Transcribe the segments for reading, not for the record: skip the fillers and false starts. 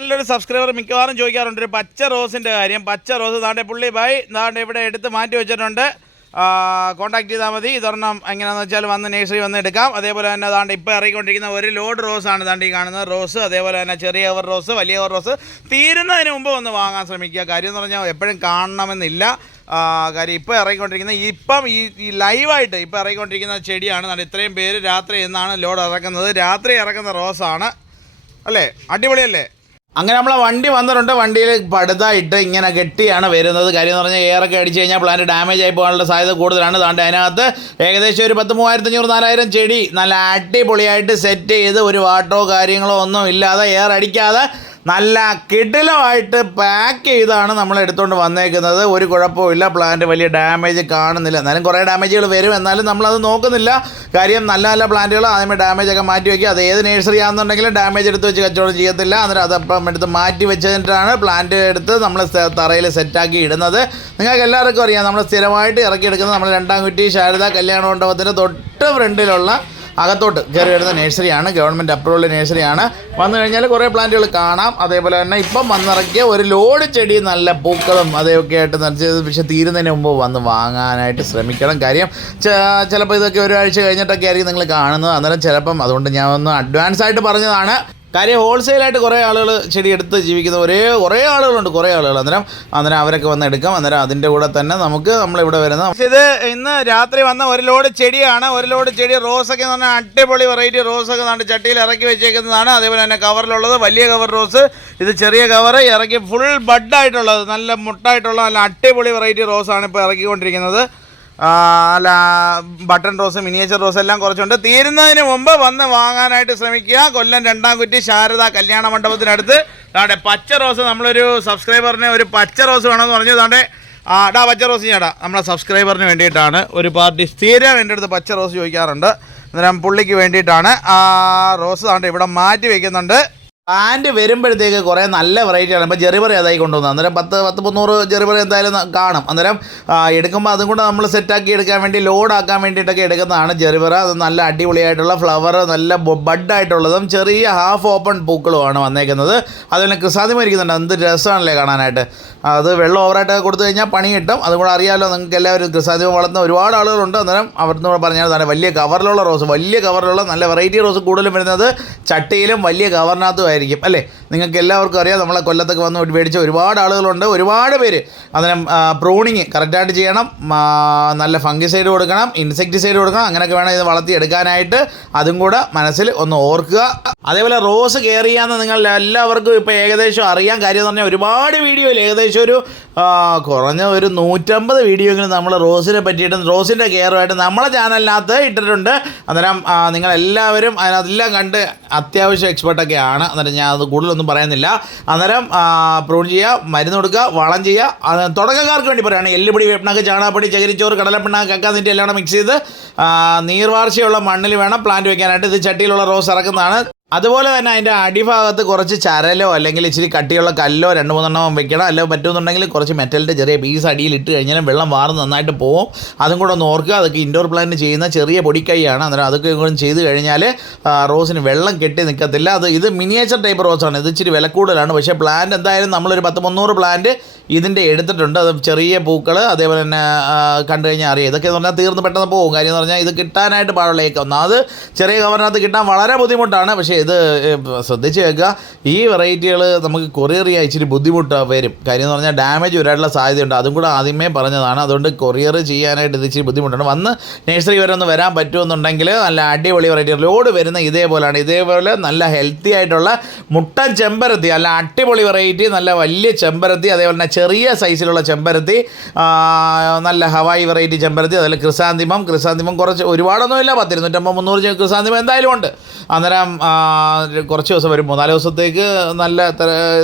നല്ലൊരു സബ്സ്ക്രൈബർ മിക്കവാറും ചോദിക്കാറുണ്ട് ഒരു പച്ച റോസിൻ്റെ കാര്യം. പച്ച റോസ് ദാണ്ടെ പുള്ളി ഭായി ദാണ്ടെ ഇവിടെ എടുത്ത് മാറ്റി വെച്ചിട്ടുണ്ട്. കോൺടാക്ട് ചെയ്താൽ മതി. ഇതൊരെണ്ണം എങ്ങനെയാണെന്ന് വെച്ചാൽ വന്ന് നേഴ്സറി വന്ന് എടുക്കാം. അതേപോലെ തന്നെ ദാണ്ട് ഇപ്പോൾ ഇറങ്ങിക്കൊണ്ടിരിക്കുന്ന ഒരു ലോഡ് റോസാണ് ദാണ്ട് ഈ കാണുന്നത് റോസ്. അതേപോലെ തന്നെ ചെറിയ കവർ റോസ്, വലിയ കവർ റോസ്. തീരുന്നതിന് മുമ്പ് ഒന്ന് വാങ്ങാൻ ശ്രമിക്കുക. കാര്യം എന്ന് പറഞ്ഞാൽ എപ്പോഴും കാണണമെന്നില്ല. കാര്യം ഇപ്പോൾ ഇറങ്ങിക്കൊണ്ടിരിക്കുന്ന ഈ ലൈവായിട്ട് ഇപ്പോൾ ഇറങ്ങിക്കൊണ്ടിരിക്കുന്ന ചെടിയാണ്. ഇത്രയും പേര് രാത്രി എന്നാണ് ലോഡ് ഇറക്കുന്നത്. രാത്രി ഇറക്കുന്ന റോസാണ് അല്ലേ, അടിപൊളിയല്ലേ. അങ്ങനെ നമ്മളെ വണ്ടി വന്നിട്ടുണ്ട്. വണ്ടിയിൽ പടുതായിട്ട് ഇങ്ങനെ കെട്ടിയാണ് വരുന്നത്. കാര്യം എന്ന് പറഞ്ഞാൽ എയറൊക്കെ അടിച്ച് കഴിഞ്ഞാൽ പ്ലാന്റ് ഡാമേജ് ആയി പോകാനുള്ള സാധ്യത കൂടുതലാണ്. അതുകൊണ്ട് അതിനകത്ത് ഏകദേശം ഒരു 10,3500-4000 ചെടി നല്ല അടിപൊളിയായിട്ട് സെറ്റ് ചെയ്ത് ഒരു വാട്ടോ കാര്യങ്ങളോ ഒന്നും ഇല്ലാതെ എയർ അടിക്കാതെ നല്ല കിടിലമായിട്ട് പാക്ക് ചെയ്താണ് നമ്മൾ എടുത്തുകൊണ്ട് വന്നേക്കുന്നത്. ഒരു കുഴപ്പമില്ല, പ്ലാന്റ് വലിയ ഡാമേജ് കാണുന്നില്ല. എന്നാലും കുറേ ഡാമേജുകൾ വരും, എന്നാലും നമ്മളത് നോക്കുന്നില്ല. കാര്യം നല്ല നല്ല പ്ലാന്റുകൾ ആദ്യമേ ഡാമേജൊക്കെ മാറ്റി വയ്ക്കുക. അത് ഏത് നേഴ്സറി ആണെന്നുണ്ടെങ്കിലും ഡാമേജ് എടുത്ത് വെച്ച് കച്ചവടം ചെയ്യത്തില്ല. അന്നേരം അതപ്പം എടുത്ത് മാറ്റി വെച്ചിട്ടാണ് പ്ലാന്റ് എടുത്ത് നമ്മൾ തറയിൽ സെറ്റാക്കി ഇടുന്നത്. നിങ്ങൾക്ക് എല്ലാവർക്കും അറിയാം, നമ്മൾ സ്ഥിരമായിട്ട് ഇറക്കിയെടുക്കുന്നത് നമ്മൾ 2-ാം കുറ്റി ശാരദ കല്യാണ മണ്ഡപത്തിൻ്റെ തൊട്ട് ഫ്രണ്ടിലുള്ള അകത്തോട്ട് കയറി വരുന്ന നേഴ്സറിയാണ്. Government approval നേഴ്സറിയാണ്. വന്നു കഴിഞ്ഞാൽ കുറേ പ്ലാന്റുകൾ കാണാം. അതേപോലെ തന്നെ ഇപ്പം വന്നിറക്കിയ ഒരു ലോഡ് ചെടി നല്ല പൂക്കളും അതൊക്കെ ആയിട്ട് നിറച്ചത്. പക്ഷേ തീരുന്നതിന് മുമ്പ് വന്ന് വാങ്ങാനായിട്ട് ശ്രമിക്കണം. കാര്യം ചിലപ്പോൾ ഇതൊക്കെ ഒരാഴ്ച കഴിഞ്ഞിട്ടൊക്കെ ആയിരിക്കും നിങ്ങൾ കാണുന്നത്. അന്നേരം ചിലപ്പം അതുകൊണ്ട് ഞാൻ ഒന്ന് അഡ്വാൻസ് ആയിട്ട് പറഞ്ഞതാണ്. കാര്യം ഹോൾസെയിലായിട്ട് കുറേ ആളുകൾ ചെടി എടുത്ത് ജീവിക്കുന്ന കുറേ ആളുകളുണ്ട്. അന്നേരം അവരൊക്കെ വന്ന് എടുക്കാം. അന്നേരം അതിൻ്റെ കൂടെ തന്നെ നമ്മളിവിടെ വരുന്ന ഇത് ഇന്ന് രാത്രി വന്ന ഒരു ലോഡ് ചെടിയാണ്. ഒരു ലോഡ് ചെടി റോസൊക്കെ എന്ന് പറഞ്ഞാൽ അടിപൊളി വെറൈറ്റി റോസൊക്കെ നമ്മുടെ ചട്ടിയിൽ ഇറക്കി വെച്ചേക്കുന്നതാണ്. അതേപോലെ തന്നെ കവറിലുള്ളത് വലിയ കവർ റോസ്, ഇത് ചെറിയ കവർ ഇറക്കി ഫുൾ ബഡായിട്ടുള്ളത് നല്ല മുട്ടായിട്ടുള്ള നല്ല അടിപൊളി വെറൈറ്റി റോസാണ് ഇപ്പോൾ ഇറക്കിക്കൊണ്ടിരിക്കുന്നത്. അല്ല ബട്ടൺ റോസ്, മിനിയേച്ചർ റോസ് എല്ലാം കുറച്ചുണ്ട്. തീരുന്നതിന് മുമ്പ് വന്ന് വാങ്ങാനായിട്ട് ശ്രമിക്കുക. കൊല്ലം 2-ാം കുറ്റി ശാരദ കല്യാണ മണ്ഡപത്തിനടുത്ത് താണ്ടെ പച്ച റോസ്. നമ്മളൊരു സബ്സ്ക്രൈബറിന് ഒരു പച്ച റോസ് വേണമെന്ന് പറഞ്ഞു. താണ്ടെ പച്ച റോസ് ചേട്ടാ നമ്മളെ സബ്സ്ക്രൈബറിന് വേണ്ടിയിട്ടാണ്. ഒരു പാർട്ടി സ്ഥിരം എൻ്റെ അടുത്ത് പച്ച റോസ് ചോദിക്കാറുണ്ട്. അന്നേരം പുള്ളിക്ക് വേണ്ടിയിട്ടാണ് ആ റോസ് താണ്ടെ ഇവിടെ മാറ്റി വയ്ക്കുന്നുണ്ട്. പ്ലാന്റ് വരുമ്പോഴത്തേക്ക് കുറേ നല്ല വെറൈറ്റിയാണ്. ഇപ്പോൾ ജെറിബറി അതായി കൊണ്ടുവന്നത്. അന്നേരം 10-300 ജെറിബറി എന്തായാലും കാണും. അന്നേരം എടുക്കുമ്പോൾ അതും കൂടെ നമ്മൾ സെറ്റാക്കി എടുക്കാൻ വേണ്ടി ലോഡാക്കാൻ വേണ്ടിയിട്ടൊക്കെ എടുക്കുന്നതാണ് ജെറിബറ. അത് നല്ല അടിപൊളിയായിട്ടുള്ള ഫ്ലവർ, നല്ല ബഡായിട്ടുള്ളതും ചെറിയ ഹാഫ് ഓപ്പൺ പൂക്കളുമാണ് വന്നേക്കുന്നത്. അതുപോലെ ക്രിസാന്തിമം ഇരിക്കുന്നുണ്ട്. എന്ത് രസമാണല്ലേ കാണാനായിട്ട്. അത് വെള്ളം ഓവറായിട്ടൊക്കെ കൊടുത്തു കഴിഞ്ഞാൽ പണി കിട്ടും. അതും കൂടെ അറിയാമല്ലോ നിങ്ങൾക്ക് എല്ലാവരും. ക്രിസാന്തിമം വളർത്തുന്ന ഒരുപാട് ആളുകളുണ്ട്. അന്നേരം അവിടുന്ന് കൂടെ പറഞ്ഞാൽ തന്നെ വലിയ കവറിലുള്ള റോസ്, വലിയ കവറിലുള്ള നല്ല വെറൈറ്റി റോസ് കൂടുതലും വരുന്നത് ചട്ടിയിലും വലിയ കവറിനകത്തും ആയിരിക്കും അല്ലേ. നിങ്ങൾക്ക് എല്ലാവർക്കും അറിയാം, നമ്മളെ കൊല്ലത്തൊക്കെ വന്ന് മേടിച്ച ഒരുപാട് ആളുകളുണ്ട്, ഒരുപാട് പേര്. അന്നേരം പ്രൂണിങ് കറക്റ്റായിട്ട് ചെയ്യണം, നല്ല ഫംഗിസൈഡ് കൊടുക്കണം, ഇൻസെക്ടിസൈഡ് കൊടുക്കണം. അങ്ങനെയൊക്കെ വേണം ഇത് വളർത്തിയെടുക്കാനായിട്ട്. അതും കൂടെ മനസ്സിൽ ഒന്ന് ഓർക്കുക. അതേപോലെ റോസ് കെയർ ചെയ്യാമെന്ന് നിങ്ങൾ എല്ലാവർക്കും ഇപ്പോൾ ഏകദേശം അറിയാൻ. കാര്യം എന്ന് പറഞ്ഞാൽ ഒരുപാട് വീഡിയോയിൽ ഏകദേശം ഒരു കുറഞ്ഞ ഒരു 150 വീഡിയോയെങ്കിലും നമ്മൾ റോസിനെ പറ്റിയിട്ടും റോസിൻ്റെ കെയറുമായിട്ട് നമ്മളെ ചാനലിനകത്ത് ഇട്ടിട്ടുണ്ട്. അന്നേരം നിങ്ങളെല്ലാവരും അതിനകത്തെല്ലാം കണ്ട് അത്യാവശ്യം എക്സ്പെർട്ടൊക്കെ ആണ്. അന്നേരം ഞാൻ അത് കൂടുതലൊന്നും പറയുന്നില്ല. അന്നേരം പ്രൂൺ ചെയ്യുക, മരുന്ന് കൊടുക്കുക, വളം ചെയ്യുക. തുടക്കക്കാർക്ക് വേണ്ടി പറയുകയാണ്. എല്ലുപൊടി, വേപ്പിണ്ണാക്ക്, ചാണകപ്പൊടി, ചകിരിച്ചോറ്, കടലപ്പിണ്ണാക്ക്, കക്കാതിൻ്റെ എല്ലാം കൂടെ മിക്സ് ചെയ്ത് നീർവാർച്ചയുള്ള മണ്ണിൽ വേണം പ്ലാന്റ് വയ്ക്കാനായിട്ട്. ഇത് ചട്ടിയിലുള്ള റോസ് ഇറക്കുന്നതാണ്. അതുപോലെ തന്നെ അതിൻ്റെ അടിഭാഗത്ത് കുറച്ച് ചരലോ അല്ലെങ്കിൽ ഇച്ചിരി കട്ടിയുള്ള കല്ലോ 2-3 വെക്കണം. അല്ലെങ്കിൽ പറ്റുമെന്നുണ്ടെങ്കിൽ കുറച്ച് മെറ്റലിൻ്റെ ചെറിയ പീസ് അടിയിൽ ഇട്ട് കഴിഞ്ഞാലും വെള്ളം വാർന്ന് നന്നായിട്ട് പോകും. അതും കൂടെ ഒന്ന് ഓർക്കുക. അതൊക്കെ ഇൻഡോർ പ്ലാന്റ് ചെയ്യുന്ന ചെറിയ പൊടിക്കൈയാണ്. അന്നേരം അതൊക്കെ കൂടെ ചെയ്ത് കഴിഞ്ഞാൽ റോസിന് വെള്ളം കെട്ടി നിൽക്കത്തില്ല. ഇത് മിനിയേച്ചർ ടൈപ്പ് റോസാണ്. ഇത് ഇച്ചിരി വില കൂടുതലാണ്. പക്ഷേ പ്ലാന്റ് എന്തായാലും നമ്മളൊരു 10-300 പ്ലാന്റ് ഇതിൻ്റെ എടുത്തിട്ടുണ്ട്. അത് ചെറിയ പൂക്കൾ അതേപോലെ തന്നെ കണ്ടു കഴിഞ്ഞാൽ അറിയാം. ഇതൊക്കെ എന്ന് പറഞ്ഞാൽ തീർന്ന് പെട്ടെന്ന് പോകും. കാര്യം എന്ന് പറഞ്ഞാൽ ഇത് കിട്ടാനായിട്ട് പാടുള്ളേക്ക് ഒന്നാമത് ചെറിയ കവറിനകത്ത് കിട്ടാൻ വളരെ ബുദ്ധിമുട്ടാണ്. പക്ഷേ ഇത് ശ്രദ്ധിച്ച് കേൾക്കുക, ഈ വെറൈറ്റികൾ നമുക്ക് കൊറിയർ ചെയ്യാൻ ഇച്ചിരി ബുദ്ധിമുട്ട് വരും. കാര്യം എന്ന് പറഞ്ഞാൽ ഡാമേജ് വരാനുള്ള സാധ്യതയുണ്ട്. അതും കൂടെ ആദ്യമേ പറഞ്ഞതാണ്. അതുകൊണ്ട് കൊറിയർ ചെയ്യാനായിട്ട് ഇത് ഇച്ചിരി ബുദ്ധിമുട്ടാണ്. വന്ന് നേഴ്സറി വരെ ഒന്ന് വരാൻ പറ്റുമെന്നുണ്ടെങ്കിൽ നല്ല അടിപൊളി വെറൈറ്റി ലോഡ് വരുന്ന ഇതേപോലെയാണ്. ഇതേപോലെ നല്ല ഹെൽത്തി ആയിട്ടുള്ള മുട്ടൻ ചെമ്പരത്തി, നല്ല അടിപൊളി വെറൈറ്റി, നല്ല വലിയ ചെമ്പരത്തി, അതേപോലെ തന്നെ ചെറിയ സൈസിലുള്ള ചെമ്പരത്തി, നല്ല ഹവായി വെറൈറ്റി ചെമ്പരത്തി, അതുപോലെ ക്രിസാന്തിമം കുറച്ച് ഒരുപാടൊന്നുമില്ല, 250-300 ക്രിസാന്തിമം എന്തായാലും ഉണ്ട്. അന്നേരം കുറച്ച് ദിവസം വരും, 3-4 ദിവസത്തേക്ക് നല്ല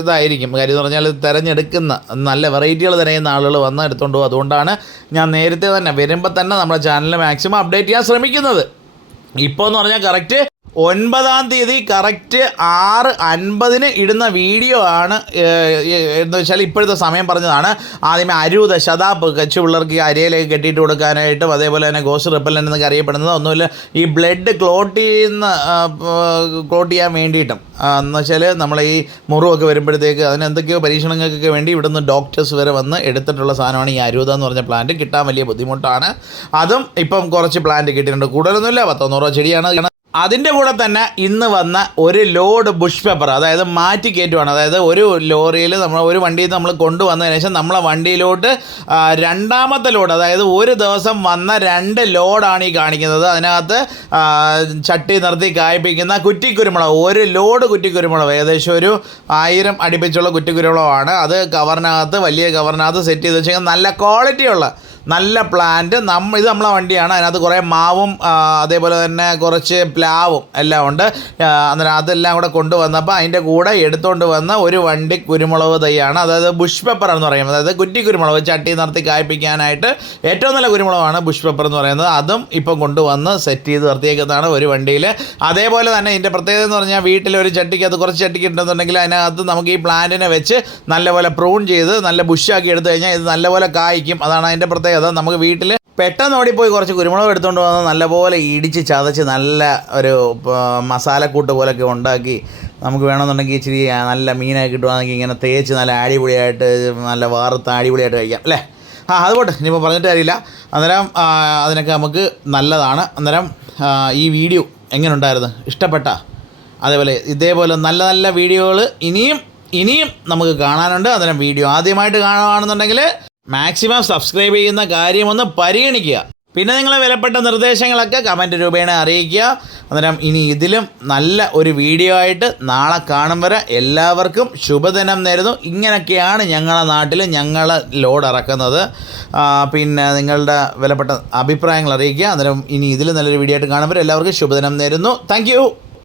ഇതായിരിക്കും. കാര്യം എന്ന് പറഞ്ഞാൽ തിരഞ്ഞെടുക്കുന്ന നല്ല വെറൈറ്റികൾ തിരയുന്ന ആളുകൾ വന്ന് എടുത്തുകൊണ്ട് പോകും. അതുകൊണ്ടാണ് ഞാൻ നേരത്തെ തന്നെ വരുമ്പോൾ തന്നെ നമ്മുടെ ചാനൽ മാക്സിമം അപ്ഡേറ്റ് ചെയ്യാൻ ശ്രമിക്കുന്നത്. ഇപ്പോൾ എന്ന് പറഞ്ഞാൽ കറക്റ്റ് 9-ാം തീയതി കറക്റ്റ് 6:50 ഇടുന്ന വീഡിയോ ആണ്. എന്ന് വെച്ചാൽ ഇപ്പോഴത്തെ സമയം പറഞ്ഞതാണ്. ആദ്യമേ അരൂത ശതാപ്പ് കൊച്ചു പിള്ളേർക്ക് ഈ അരയിലേക്ക് കെട്ടിയിട്ട് കൊടുക്കാനായിട്ടും അതേപോലെ തന്നെ ഗോസ് റിപ്പല്ലൻ്റ് എന്നൊക്കെ അറിയപ്പെടുന്നത് ഒന്നുമില്ല ഈ ബ്ലഡ് ക്ലോട്ട് ചെയ്യാൻ വേണ്ടിയിട്ടും എന്ന് വെച്ചാൽ നമ്മൾ ഈ മുറിവൊക്കെ വരുമ്പോഴത്തേക്ക് അതിന് എന്തൊക്കെയോ പരീക്ഷണങ്ങൾക്കൊക്കെ വേണ്ടി ഇവിടുന്ന് ഡോക്ടേഴ്സ് വരെ വന്ന് എടുത്തിട്ടുള്ള സാധനമാണ് ഈ അരൂത എന്ന് പറഞ്ഞ പ്ലാന്റ്. കിട്ടാൻ വലിയ ബുദ്ധിമുട്ടാണ്. അതും ഇപ്പം കുറച്ച് പ്ലാന്റ് കിട്ടിയിട്ടുണ്ട്. കൂടുതലൊന്നുമില്ല, 100-100 ചെടിയാണ്. അതിൻ്റെ കൂടെ തന്നെ ഇന്ന് വന്ന ഒരു ലോഡ് ബുഷ് പേപ്പർ, അതായത് മാറ്റി കയറ്റുവാണ്. അതായത് ഒരു ലോറിയിൽ നമ്മൾ ഒരു വണ്ടിയിൽ നമ്മൾ കൊണ്ടുവന്നതിന് ശേഷം നമ്മളെ വണ്ടിയിലോട്ട് രണ്ടാമത്തെ ലോഡ്, അതായത് ഒരു ദിവസം വന്ന 2 ലോഡാണ് ഈ കാണിക്കുന്നത്. അതിനകത്ത് ചട്ടി നിർത്തി കായ്പ്പിക്കുന്ന കുറ്റിക്കുരുമുളക്, ഒരു ലോഡ് കുറ്റിക്കുരുമുളക്, ഏകദേശം ഒരു 1000 അടുപ്പിച്ചുള്ള കുറ്റിക്കുരുമുളകാണ്. അത് കവറിനകത്ത്, വലിയ കവറിനകത്ത് സെറ്റ് ചെയ്ത് വെച്ചാൽ നല്ല ക്വാളിറ്റിയുള്ള നല്ല പ്ലാന്റ്. ഇത് നമ്മളെ വണ്ടിയാണ്. അതിനകത്ത് കുറേ മാവും അതേപോലെ തന്നെ കുറച്ച് പ്ലാവും എല്ലാം ഉണ്ട്. അന്നേരം അതെല്ലാം കൂടെ കൊണ്ടുവന്നപ്പോൾ അതിൻ്റെ കൂടെ എടുത്തുകൊണ്ട് വന്ന ഒരു വണ്ടി കുരുമുളക് തൈയാണ്. അതായത് ബുഷ് പെപ്പർ എന്ന് പറയുന്നത്, അതായത് കുറ്റി കുരുമുളക് ചട്ടി നിർത്തി കായ്പ്പിക്കാനായിട്ട് ഏറ്റവും നല്ല കുരുമുളകാണ് ബുഷ് പെപ്പർ എന്ന് പറയുന്നത്. അതും ഇപ്പം കൊണ്ടുവന്ന് സെറ്റ് ചെയ്ത് നിർത്തിയേക്കുന്നതാണ് ഒരു വണ്ടിയിൽ. അതേപോലെ തന്നെ ഇതിൻ്റെ പ്രത്യേകത എന്ന് പറഞ്ഞാൽ വീട്ടിലൊരു ചട്ടിക്കകത്ത് കുറച്ച് ചട്ടിക്ക് ഉണ്ടെന്നുണ്ടെങ്കിൽ അതിനകത്ത് നമുക്ക് ഈ പ്ലാന്റിനെ വെച്ച് നല്ലപോലെ പ്രൂൺ ചെയ്ത് നല്ല ബുഷാക്കി എടുത്തു കഴിഞ്ഞാൽ ഇത് നല്ലപോലെ കായ്ക്കും. അതാണ് അതിൻ്റെ പ്രത്യേകത. നമുക്ക് വീട്ടിൽ പെട്ടെന്ന് ഓടിപ്പോയി കുറച്ച് കുരുമുളക് എടുത്തുകൊണ്ട് വന്ന് നല്ലപോലെ ഇടിച്ച് ചതച്ച് നല്ല ഒരു മസാലക്കൂട്ട് പോലൊക്കെ ഉണ്ടാക്കി നമുക്ക് വേണമെന്നുണ്ടെങ്കിൽ ഇച്ചിരി നല്ല മീനൊക്കെ കിട്ടുവാണെങ്കിൽ ഇങ്ങനെ തേച്ച് നല്ല അടിപൊളിയായിട്ട് നല്ല വാർത്ത അടിപൊളിയായിട്ട് കഴിക്കാം അല്ലേ. അതുപോട്ടെ, ഇനിയിപ്പോൾ പറഞ്ഞിട്ട് കാര്യമില്ല. അന്നേരം അതിനൊക്കെ നമുക്ക് നല്ലതാണ്. അന്നേരം ഈ വീഡിയോ എങ്ങനെ ഉണ്ടായിരുന്നു, ഇഷ്ടപ്പെട്ട? അതേപോലെ ഇതേപോലെ നല്ല നല്ല വീഡിയോകൾ ഇനിയും നമുക്ക് കാണാനുണ്ട്. അന്നേരം വീഡിയോ ആദ്യമായിട്ട് കാണുകയാണെന്നുണ്ടെങ്കിൽ മാക്സിമം സബ്സ്ക്രൈബ് ചെയ്യുന്ന കാര്യമൊന്ന് പരിഗണിക്കുക. പിന്നെ നിങ്ങളെ വിലപ്പെട്ട നിർദ്ദേശങ്ങളൊക്കെ കമൻറ്റ് രൂപേണ അറിയിക്കുക. അന്നേരം ഇനി ഇതിലും നല്ല ഒരു വീഡിയോ ആയിട്ട് നാളെ കാണും വരെ എല്ലാവർക്കും ശുഭദിനം നേരുന്നു. ഇങ്ങനെയൊക്കെയാണ് ഞങ്ങളുടെ നാട്ടിൽ ഞങ്ങൾ ലോഡ് ഇറക്കുന്നത്. പിന്നെ നിങ്ങളുടെ വിലപ്പെട്ട അഭിപ്രായങ്ങൾ അറിയിക്കുക. അന്നേരം ഇനി ഇതിൽ നല്ലൊരു വീഡിയോ ആയിട്ട് കാണും വരെ എല്ലാവർക്കും ശുഭദിനം നേരുന്നു. താങ്ക്